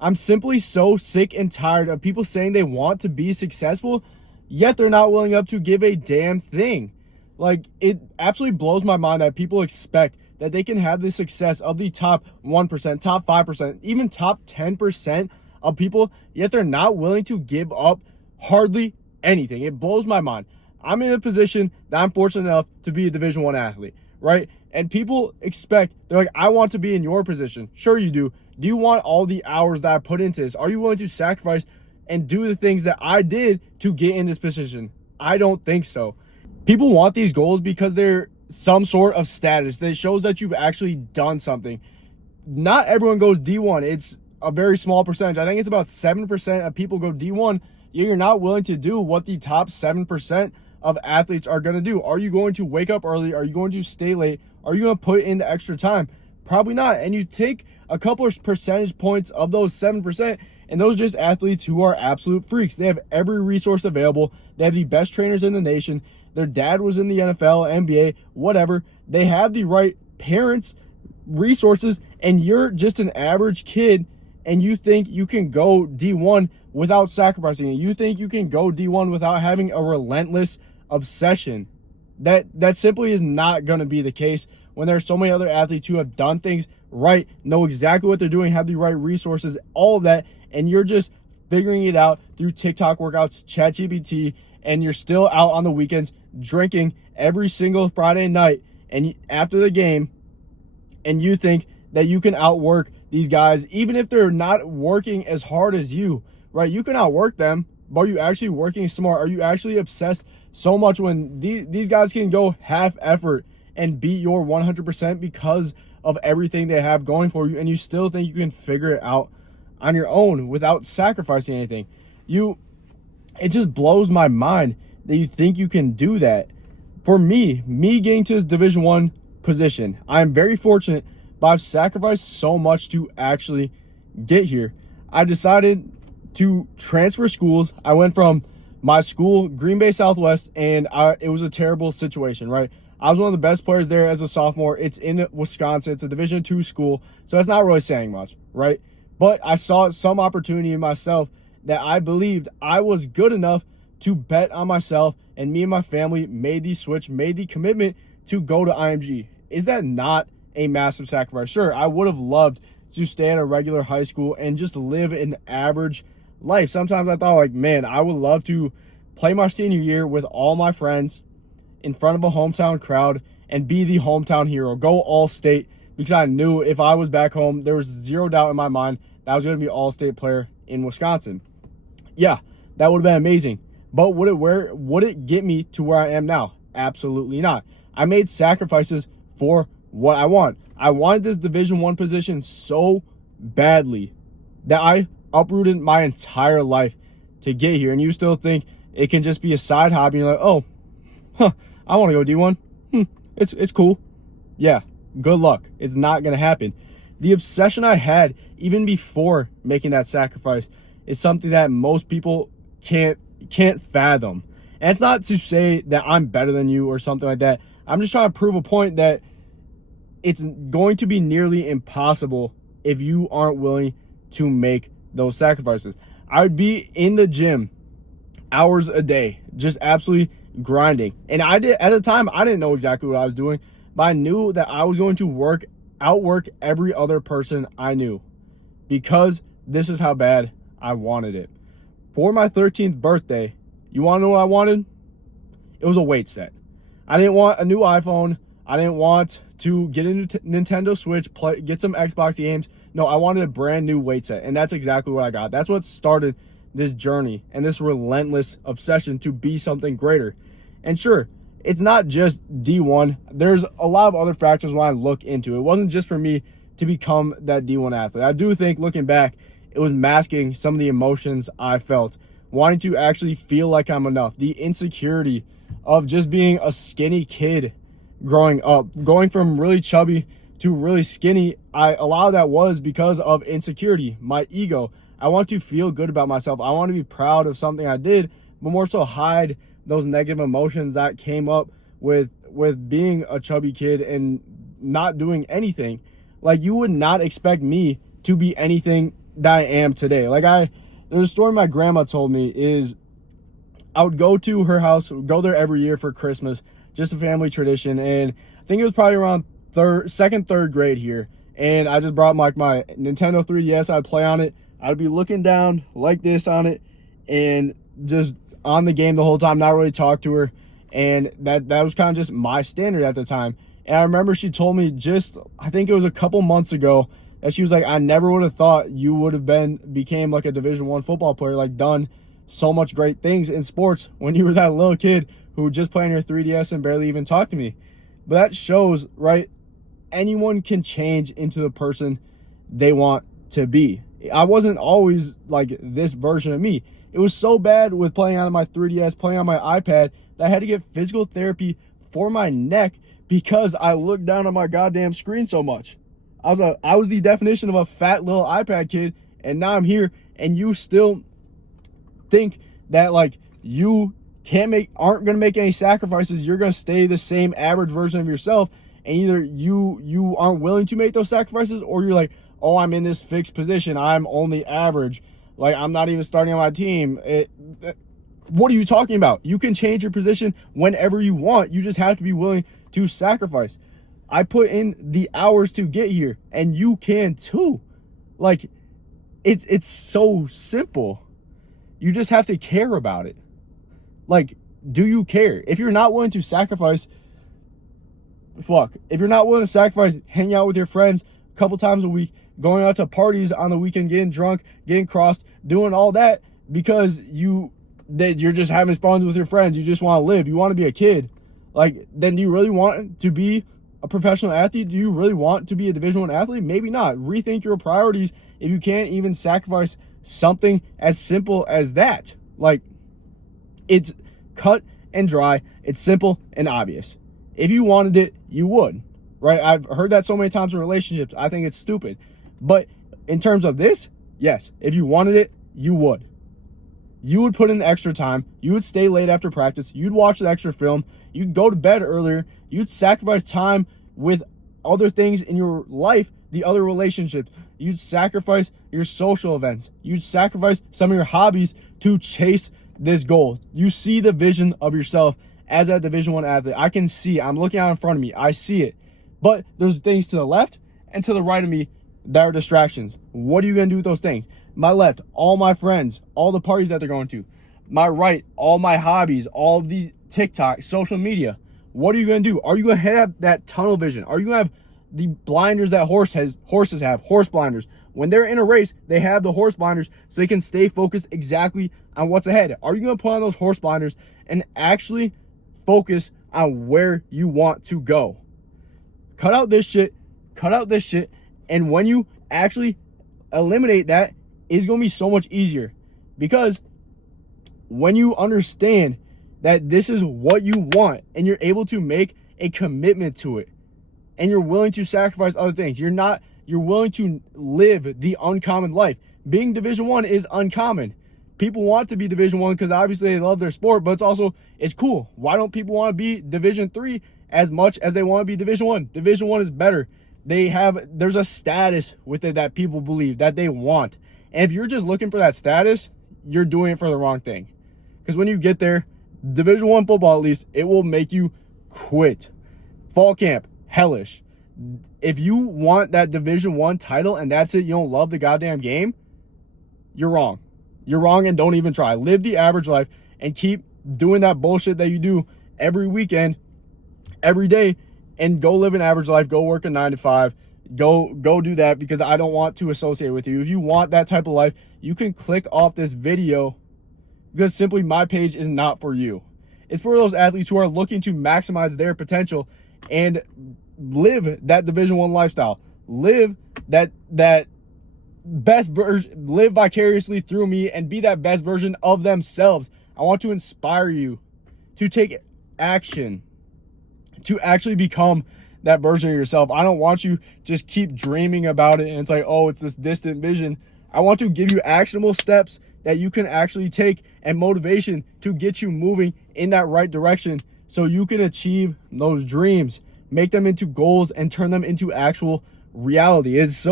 I'm simply so sick and tired of people saying they want to be successful, yet they're not willing up to give a damn thing. Like, it absolutely blows my mind that people expect that they can have the success of the top 1%, top 5%, even top 10% of people, yet they're not willing to give up hardly anything. It blows my mind. I'm in a position that I'm fortunate enough to be a Division I athlete, right? And people expect, they're like, I want to be in your position. Sure you do. Do you want all the hours that I put into this? Are you willing to sacrifice and do the things that I did to get in this position? I don't think so. People want these goals because they're some sort of status that shows that you've actually done something. Not everyone goes D1. It's a very small percentage. I think it's about 7% of people go D1. Yet you're not willing to do what the top 7% of athletes are going to do. Are you going to wake up early? Are you going to stay late? Are you going to put in the extra time? Probably not. And you take a couple of percentage points of those 7%, and those are just athletes who are absolute freaks. They have every resource available. They have the best trainers in the nation. Their dad was in the NFL, NBA, whatever. They have the right parents, resources, and you're just an average kid, and you think you can go D1 without sacrificing it. You think you can go D1 without having a relentless obsession. That simply is not going to be the case when there are so many other athletes who have done things right, know exactly what they're doing, have the right resources, all of that, and you're just figuring it out through TikTok workouts, ChatGPT, and you're still out on the weekends drinking every single Friday night and after the game, and you think that you can outwork these guys even if they're not working as hard as you, right? You can outwork them, but are you actually working smart? Are you actually obsessed so much when these guys can go half effort and beat your 100% because of everything they have going for you, and you still think you can figure it out on your own without sacrificing anything? It just blows my mind that you think you can do that. For me getting to this Division I position, I'm very fortunate, but I've sacrificed so much to actually get here. I decided to transfer schools. I went from my school, Green Bay Southwest, and it was a terrible situation, right? I was one of the best players there as a sophomore. It's in Wisconsin. It's a Division II school, so that's not really saying much, right? But I saw some opportunity in myself that I believed I was good enough to bet on myself, and me and my family made the switch, made the commitment to go to IMG. Is that not a massive sacrifice? Sure, I would have loved to stay at a regular high school and just live an average life. Sometimes I thought, like, man, I would love to play my senior year with all my friends in front of a hometown crowd and be the hometown hero, go all state, because I knew if I was back home, there was zero doubt in my mind that I was going to be an all-state player in Wisconsin. Yeah, that would have been amazing. But would it get me to where I am now? Absolutely not. I made sacrifices for what I want. I wanted this Division I position so badly that I uprooted my entire life to get here. And you still think it can just be a side hobby. You're like, oh, I want to go D1. It's cool. Yeah, good luck. It's not going to happen. The obsession I had even before making that sacrifice is something that most people can't fathom. And it's not to say that I'm better than you or something like that. I'm just trying to prove a point that it's going to be nearly impossible if you aren't willing to make those sacrifices. I would be in the gym hours a day, just absolutely grinding. And I did, at the time, I didn't know exactly what I was doing, but I knew that I was going to outwork every other person I knew, because this is how bad I wanted it. For my 13th birthday, you want to know what I wanted? It was a weight set. I didn't want a new iPhone. I didn't want to get a new Nintendo Switch, get some Xbox games. No, I wanted a brand new weight set, and that's exactly what I got. That's what started this journey and this relentless obsession to be something greater. And sure, it's not just D1. There's a lot of other factors when I look into it. It wasn't just for me to become that D1 athlete. I do think, looking back, it was masking some of the emotions I felt, wanting to actually feel like I'm enough, the insecurity of just being a skinny kid growing up, going from really chubby to really skinny. A lot of that was because of insecurity, my ego. I want to feel good about myself. I want to be proud of something I did, but more so hide those negative emotions that came up with being a chubby kid and not doing anything. Like, you would not expect me to be anything that I am today. Like there's a story my grandma told me is I would go to her house, go there every year for Christmas, just a family tradition. And I think it was probably around second, third grade here. And I just brought my Nintendo 3DS. I'd play on it. I'd be looking down like this on it and just on the game the whole time, not really talk to her. And that was kind of just my standard at the time. And I remember she told me I think it was a couple months ago, that she was like, I never would have thought you would have became like a Division I football player, like done so much great things in sports when you were that little kid who would just play on your 3DS and barely even talk to me. But that shows, right? Anyone can change into the person they want to be. I wasn't always like this version of me. It was so bad with playing on my 3DS, playing on my iPad, that I had to get physical therapy for my neck because I looked down on my goddamn screen so much. I was the definition of a fat little iPad kid, and now I'm here, and you still think that like you aren't gonna make any sacrifices. You're gonna stay the same average version of yourself, and either you aren't willing to make those sacrifices, or you're like, oh, I'm in this fixed position, I'm only average, like I'm not even starting on my team. What are you talking about? You can change your position whenever you want. You just have to be willing to sacrifice. I put in the hours to get here, and you can too. Like, it's so simple. You just have to care about it. Like, do you care? If you're not willing to sacrifice, if you're not willing to sacrifice hanging out with your friends a couple times a week, going out to parties on the weekend, getting drunk, getting crossed, doing all that because you're just having fun with your friends, you just want to live, you want to be a kid, like, then do you really want to be a professional athlete? Do you really want to be a Division I athlete? Maybe not. Rethink your priorities if you can't even sacrifice something as simple as that. Like, it's cut and dry. It's simple and obvious. If you wanted it, you would, right? I've heard that so many times in relationships. I think it's stupid. But in terms of this, yes, if you wanted it, you would. You would put in the extra time. You would stay late after practice. You'd watch the extra film. You'd go to bed earlier. You'd sacrifice time with other things in your life, the other relationships. You'd sacrifice your social events. You'd sacrifice some of your hobbies to chase this goal. You see the vision of yourself as a Division I athlete. I can see, I'm looking out in front of me. I see it. But there's things to the left and to the right of me that are distractions. What are you going to do with those things? My left, all my friends, all the parties that they're going to. My right, all my hobbies, all the TikTok, social media. What are you going to do? Are you going to have that tunnel vision? Are you going to have the blinders that horses have, horse blinders? When they're in a race, they have the horse blinders so they can stay focused exactly on what's ahead. Are you going to put on those horse blinders and actually focus on where you want to go? Cut out this shit, and when you actually eliminate that, it's going to be so much easier, because when you understand that this is what you want and you're able to make a commitment to it and you're willing to sacrifice other things, you're willing to live the uncommon life. Being Division I is uncommon. People want to be Division I because obviously they love their sport, but it's cool. Why don't people want to be Division III as much as they want to be Division I? Division I is better. There's a status with it that people believe that they want. And if you're just looking for that status, you're doing it for the wrong thing. Because when you get there, Division I football, at least, it will make you quit. Fall camp, hellish. If you want that Division I title and that's it, you don't love the goddamn game, you're wrong. You're wrong, and don't even try. Live the average life and keep doing that bullshit that you do every weekend, every day, and go live an average life. Go work a 9 to 5. Go do that, because I don't want to associate with you. If you want that type of life, you can click off this video, because simply my page is not for you. It's for those athletes who are looking to maximize their potential and live that Division I lifestyle. Live that best version, live vicariously through me and be that best version of themselves. I want to inspire you to take action, to actually become that version of yourself. I don't want you just keep dreaming about it and it's like, oh, it's this distant vision. I want to give you actionable steps that you can actually take and motivation to get you moving in that right direction so you can achieve those dreams, make them into goals, and turn them into actual reality. It's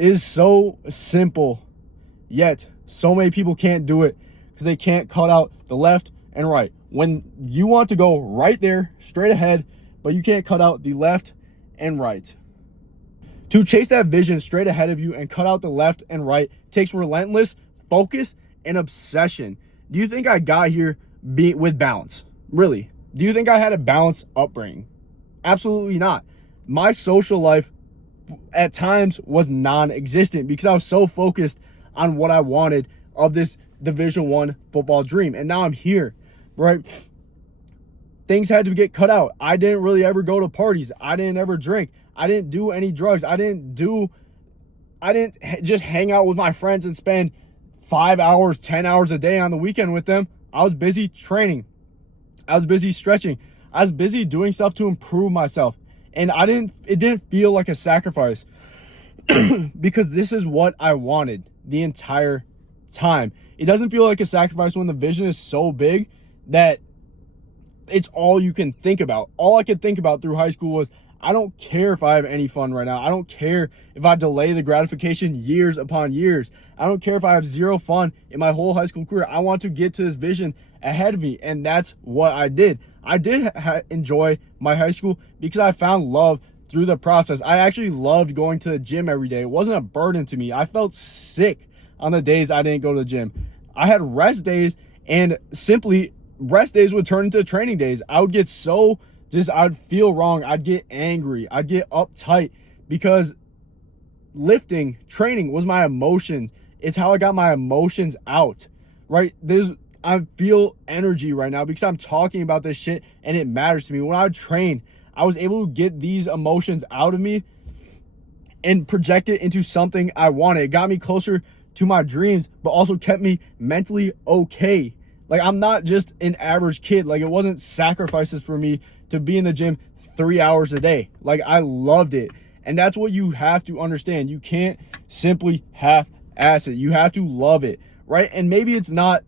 It is so simple, yet so many people can't do it because they can't cut out the left and right. When you want to go right there, straight ahead, but you can't cut out the left and right. To chase that vision straight ahead of you and cut out the left and right takes relentless focus and obsession. Do you think I got here with balance? Really? Do you think I had a balanced upbringing? Absolutely not. My social life at times was non-existent because I was so focused on what I wanted of this Division I football dream. And now I'm here, right? Things had to get cut out. I didn't really ever go to parties. I didn't ever drink. I didn't do any drugs. I didn't just hang out with my friends and spend 5 hours, 10 hours a day on the weekend with them. I was busy training. I was busy stretching. I was busy doing stuff to improve myself. And it didn't feel like a sacrifice because this is what I wanted the entire time. It doesn't feel like a sacrifice when the vision is so big that it's all you can think about. All I could think about through high school was, I don't care if I have any fun right now. I don't care if I delay the gratification years upon years. I don't care if I have zero fun in my whole high school career. I want to get to this vision ahead of me, and that's what I did. I did enjoy my high school because I found love through the process. I actually loved going to the gym every day. It wasn't a burden to me. I felt sick on the days I didn't go to the gym. I had rest days, and simply rest days would turn into training days. I would get I'd feel wrong. I'd get angry. I'd get uptight because training was my emotion. It's how I got my emotions out, right? I feel energy right now because I'm talking about this shit and it matters to me. When I would train, I was able to get these emotions out of me and project it into something I wanted. It got me closer to my dreams, but also kept me mentally okay. Like, I'm not just an average kid. Like, it wasn't sacrifices for me to be in the gym 3 hours a day. Like, I loved it. And that's what you have to understand. You can't simply half-ass it. You have to love it, right? And maybe it's not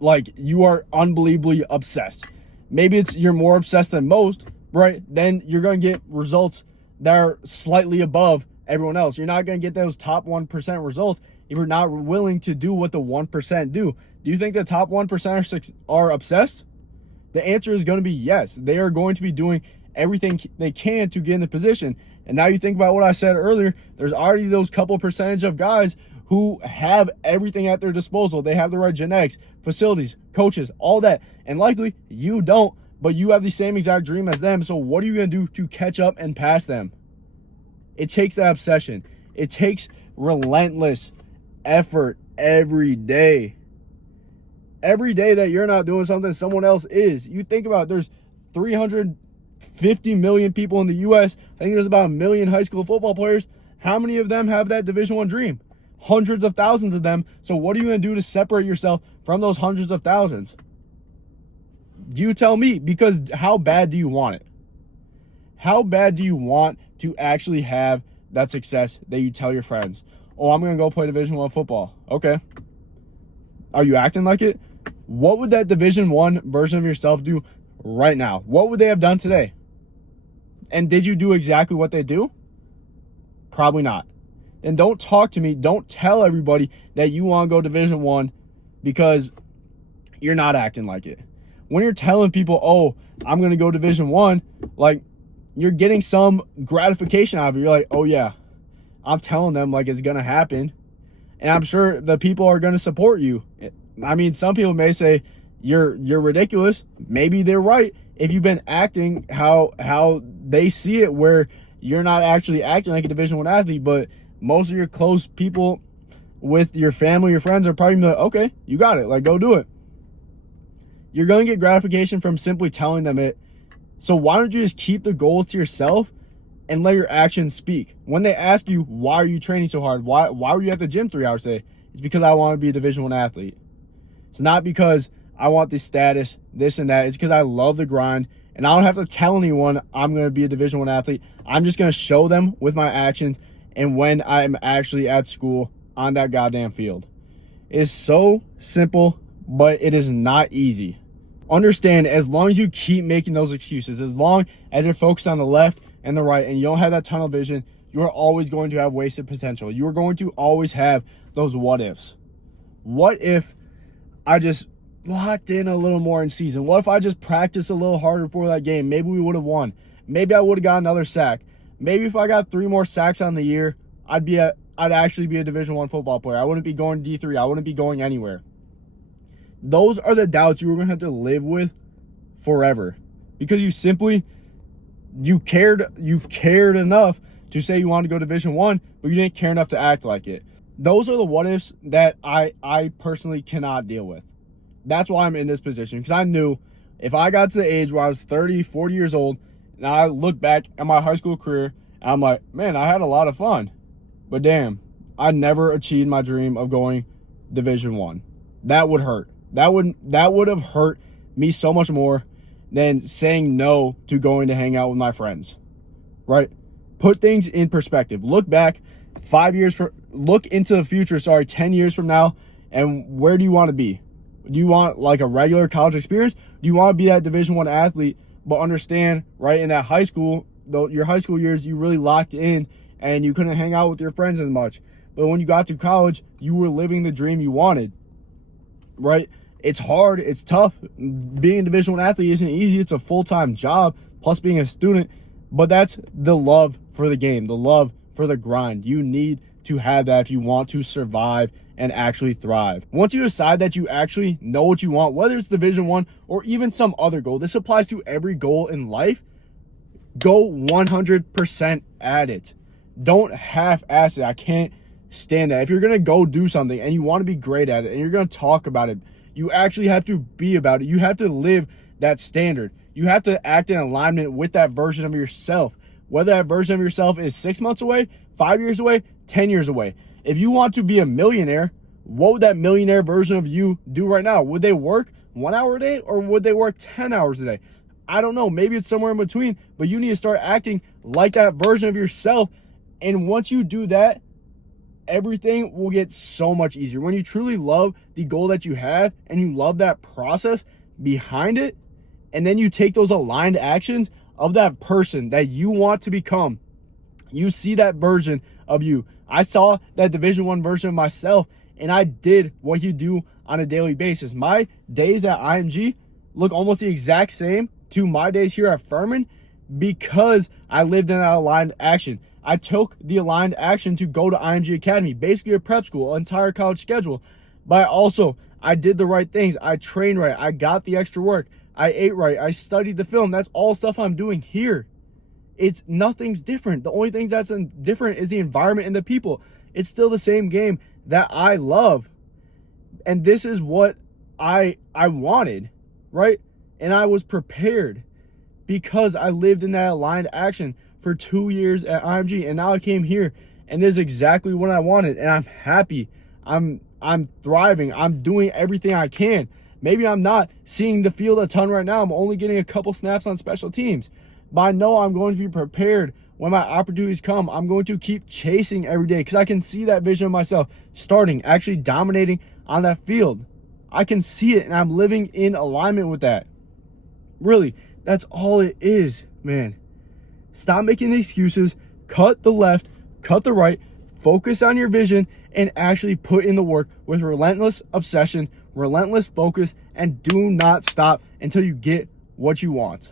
like you are unbelievably obsessed. Maybe you're more obsessed than most, right? Then you're going to get results that are slightly above everyone else. You're not going to get those top 1% results if you're not willing to do what the 1% do. Do you think the top 1% are obsessed? The answer is going to be yes. They are going to be doing everything they can to get in the position. And now you think about what I said earlier, there's already those couple percentage of guys who have everything at their disposal. They have the right genetics, facilities, coaches, all that. And likely you don't, but you have the same exact dream as them. So what are you going to do to catch up and pass them? It takes that obsession. It takes relentless effort every day. Every day that you're not doing something, someone else is. You think about it, there's 350 million people in the U.S. I think there's about 1 million high school football players. How many of them have that Division I dream? Hundreds of thousands of them. So what are you going to do to separate yourself from those hundreds of thousands? You tell me, because how bad do you want it? How bad do you want to actually have that success that you tell your friends? Oh, I'm going to go play Division I football. Okay. Are you acting like it? What would that Division I version of yourself do right now? What would they have done today? And did you do exactly what they do? Probably not. And don't talk to me. Don't tell everybody that you want to go Division I because you're not acting like it. When you're telling people, oh, I'm going to go Division I, like, you're getting some gratification out of it. You're like, oh, yeah, I'm telling them like it's going to happen. And I'm sure the people are going to support you. I mean, some people may say you're ridiculous. Maybe they're right. If you've been acting how they see it, where you're not actually acting like a Division I athlete, but most of your close people with your family, your friends are probably like, okay, you got it. Like, go do it. You're going to get gratification from simply telling them it. So why don't you just keep the goals to yourself and let your actions speak? When they ask you, why are you training so hard? Why were you at the gym 3 hours a day? It's because I want to be a Division I athlete. It's not because I want this status, this and that. It's because I love the grind, and I don't have to tell anyone I'm going to be a Division I athlete. I'm just going to show them with my actions and when I'm actually at school on that goddamn field. It's so simple, but it is not easy. Understand, as long as you keep making those excuses, as long as you're focused on the left and the right and you don't have that tunnel vision, you are always going to have wasted potential. You are going to always have those what ifs. What if I just locked in a little more in season? What if I just practiced a little harder for that game? Maybe we would have won. Maybe I would have got another sack. Maybe if I got 3 more sacks on the year, I'd actually be a Division I football player. I wouldn't be going to D3. I wouldn't be going anywhere. Those are the doubts you were going to have to live with forever, because you cared enough to say you wanted to go Division I, but you didn't care enough to act like it. Those are the what ifs that I personally cannot deal with. That's why I'm in this position, because I knew if I got to the age where I was 30, 40 years old, and I look back at my high school career, and I'm like, man, I had a lot of fun. But damn, I never achieved my dream of going Division I. That would hurt. That would have hurt me so much more than saying no to going to hang out with my friends. Right? Put things in perspective. Look back 5 years look into the future, 10 years from now, and where do you want to be? Do you want like a regular college experience? Do you want to be that Division I athlete, but understand, right, in that high school, your high school years, you really locked in and you couldn't hang out with your friends as much. But when you got to college, you were living the dream you wanted, right? It's hard. It's tough. Being a Division I athlete isn't easy. It's a full-time job, plus being a student. But that's the love for the game, the love for the grind. You need to have that if you want to survive and actually thrive. Once you decide that you actually know what you want, whether it's Division I or even some other goal, this applies to every goal in life, go 100% at it. Don't half-ass it. I can't stand that. If you're going to go do something and you want to be great at it and you're going to talk about it, you actually have to be about it. You have to live that standard. You have to act in alignment with that version of yourself. Whether that version of yourself is 6 months away, 5 years away, 10 years away. If you want to be a millionaire, what would that millionaire version of you do right now? Would they work 1 hour a day or would they work 10 hours a day? I don't know. Maybe it's somewhere in between, but you need to start acting like that version of yourself. And once you do that, everything will get so much easier. When you truly love the goal that you have and you love that process behind it, and then you take those aligned actions of that person that you want to become, you see that version of you. I saw that Division I version of myself, and I did what you do on a daily basis. My days at IMG look almost the exact same to my days here at Furman because I lived in that aligned action. I took the aligned action to go to IMG Academy, basically a prep school, entire college schedule. But I did the right things. I trained right. I got the extra work. I ate right. I studied the film. That's all stuff I'm doing here. Nothing's different. The only thing that's different is the environment and the people. It's still the same game that I love. And this is what I wanted, right? And I was prepared because I lived in that aligned action for 2 years at IMG, and now I came here and this is exactly what I wanted, and I'm happy. I'm thriving. I'm doing everything I can. Maybe I'm not seeing the field a ton right now. I'm only getting a couple snaps on special teams, but I know I'm going to be prepared when my opportunities come. I'm going to keep chasing every day because I can see that vision of myself starting, actually dominating on that field. I can see it, and I'm living in alignment with that. Really, that's all it is, man. Stop making the excuses, cut the left, cut the right, focus on your vision, and actually put in the work with relentless obsession, relentless focus, and do not stop until you get what you want.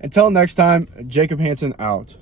Until next time, Jacob Hansen out.